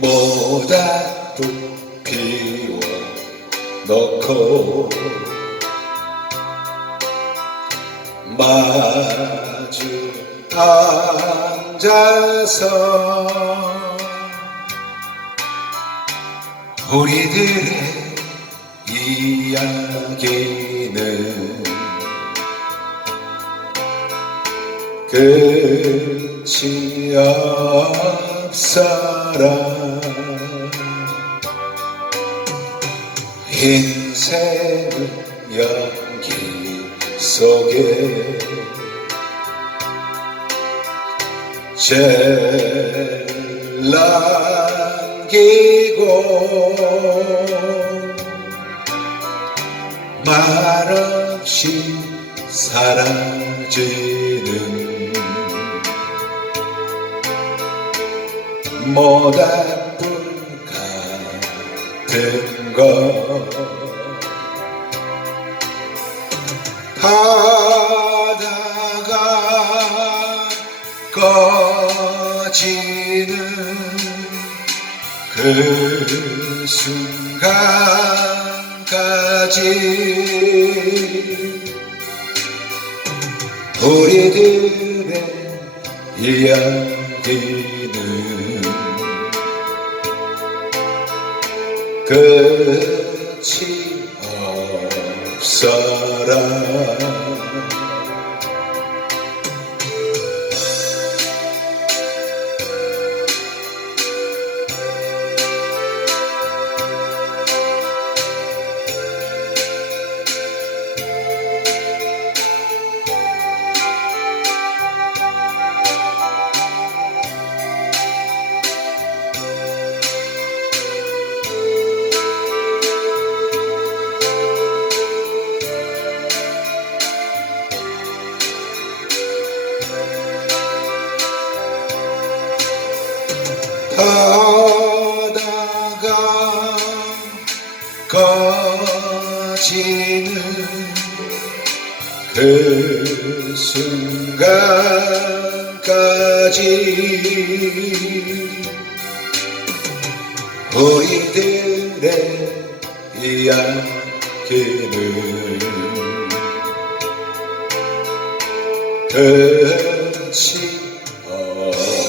모닥불 피워 놓고 마주 앉아서 우리들의 이야기는 끝이 없어라. 인생은 연기 속에 제일 남기고 말없이 사라지는 모닥불 같은 것 바다가 꺼지는 그 순간까지 우리들의 이야기는 끝이 없어라. 바다가 꺼지는 그 순간까지 우리들의 이야기는 끝이 없어라.